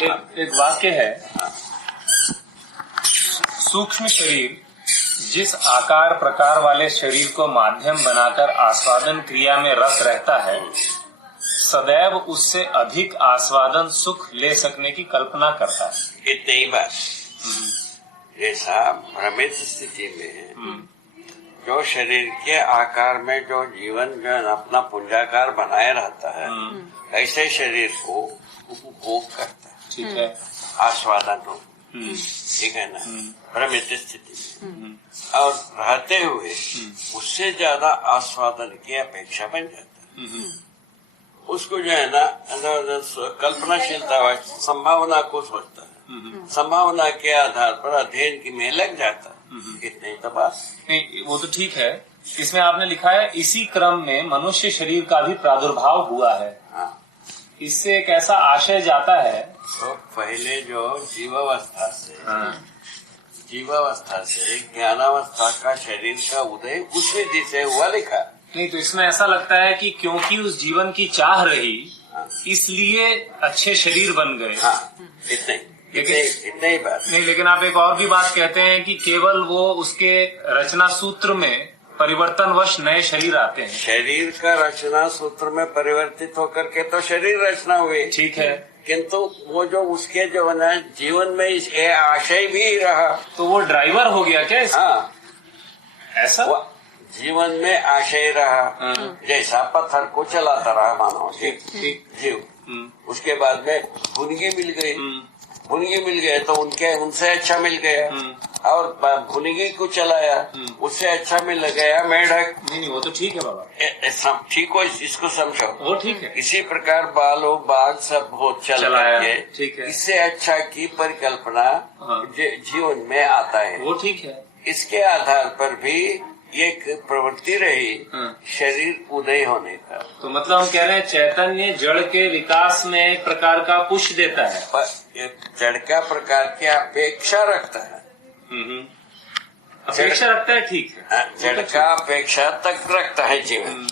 एक वाक्य है, सूक्ष्म शरीर जिस आकार प्रकार वाले शरीर को माध्यम बनाकर आस्वादन क्रिया में रत रहता है, सदैव उससे अधिक आस्वादन सुख ले सकने की कल्पना करता है। इतनी ही बात। जैसा भ्रमित स्थिति में जो शरीर के आकार में जो जीवन जो है अपना पुंजाकार बनाए रहता है, ऐसे शरीर को उपभोग करता है। ठीक है, आस्वादन हो, ठीक है ना, भ्रमित स्थिति में और रहते हुए उससे ज्यादा आस्वादन की अपेक्षा बन जाता है। उसको जो है ना कल्पनाशीलता संभावना को सोचता है, संभावना के आधार पर अध्ययन की में लग जाता है। इतने ही तो बात नहीं, वो तो ठीक है। इसमें आपने लिखा है इसी क्रम में मनुष्य शरीर का भी प्रादुर्भाव हुआ है। हाँ। इससे एक ऐसा आशय जाता है, तो पहले जो जीवावस्था से ज्ञानावस्था का शरीर का उदय उस विधि से हुआ लिखा। नहीं तो इसमें ऐसा लगता है कि क्योंकि उस जीवन की चाह रही, इसलिए अच्छे शरीर बन गए। हाँ, इतने ही बात नहीं, लेकिन आप एक और भी बात कहते हैं कि केवल वो उसके रचना सूत्र में परिवर्तनवश नए शरीर आते हैं। शरीर का रचना सूत्र में परिवर्तित होकर के तो शरीर रचना हुई, ठीक है, किंतु वो जो उसके जो है जीवन में ये आशय भी रहा, तो वो ड्राइवर हो गया क्या इसका? हाँ, ऐसा जीवन में आशय रहा। जैसा पत्थर को चलाता रहा मानो जीव, उसके बाद में भुनगी मिल गई, भुनगी मिल गए तो उनसे अच्छा मिल गया और भुनगी को चलाया, उससे अच्छा मिल गया मेढक। नहीं, वो तो ठीक है बाबा, ठीक हो, इसको समझो, वो ठीक है। इसी प्रकार बालो बाघ सब हो चलाया, ठीक है, इससे अच्छा की परिकल्पना जीवन में आता है, वो ठीक है। इसके आधार पर भी एक प्रवृत्ति रही शरीर उदय होने का। तो मतलब हम कह रहे हैं चैतन्य जड़ के विकास में एक प्रकार का पुश देता है, जड़ का प्रकार की अपेक्षा रखता है। अपेक्षा रखता है, ठीक है, जड़ का अपेक्षा तक रखता है जीवन,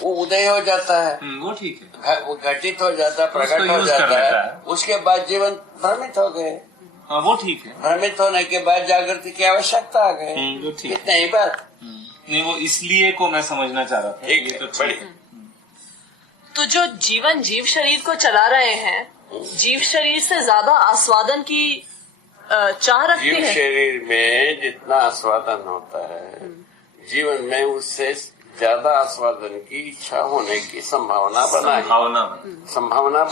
वो उदय हो जाता है, वो ठीक है, वो घटित हो जाता है, प्रकट हो जाता है, उसके बाद जीवन भ्रमित हो गए। हाँ, वो ठीक है। भ्रमित होने के बाद जागृति की आवश्यकता आ गई, वो ठीक है। इतना ही बात। नहीं, वो इसलिए को मैं समझना चाह रहा था। ये तो बढ़िया। तो जो जीवन जीव शरीर को चला रहे हैं, जीव शरीर से ज्यादा आस्वादन की चाह रखते हैं। जीव शरीर में जितना आस्वादन होता है, जीवन में उससे ज्यादा आस्वादन की इच्छा होने की संभावना बना है, संभावना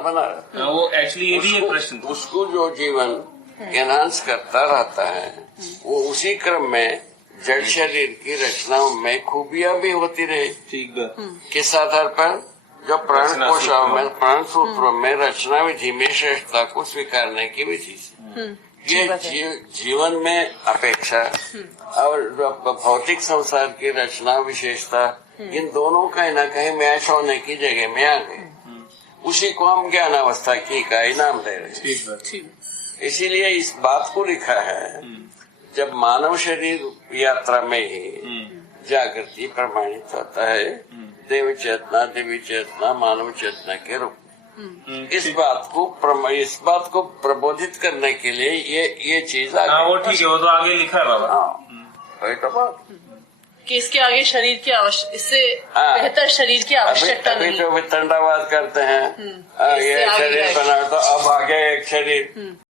बना है। वो एक्चुअली ये भी एक प्रश्न था। उसको जो जीवन एनहांस करता रहता है, वो उसी क्रम में जड़ शरीर की रचनाओं में खूबियां भी होती रहे। ठीक है। किस आधार पर? जो प्राण कोशाओं में, प्राण सूत्रों में रचना विधि में श्रेष्ठता को स्वीकारने की विधि से ये जीवन में अपेक्षा और भौतिक संसार की रचना विशेषता, इन दोनों कहीं न कहीं मैच होने की जगह में आ गए। उसी को हम ज्ञानावस्था की इकाई नाम दे रहे हैं। इसीलिए इस बात को लिखा है, जब मानव शरीर यात्रा में ही जागृति प्रमाणित होता है, देव चेतना, देवी चेतना, मानव चेतना के रूप में, इस बात को प्रबोधित करने के लिए ये चीज आ गई। वो ठीक है, वो तो आगे लिखा है बाबा। वही तो बात कि इसके आगे शरीर की इससे बेहतर शरीर की आवश्यकता नहीं। जो वितंडावाद करते हैं, ये शरीर बना तो अब आगे एक शरीर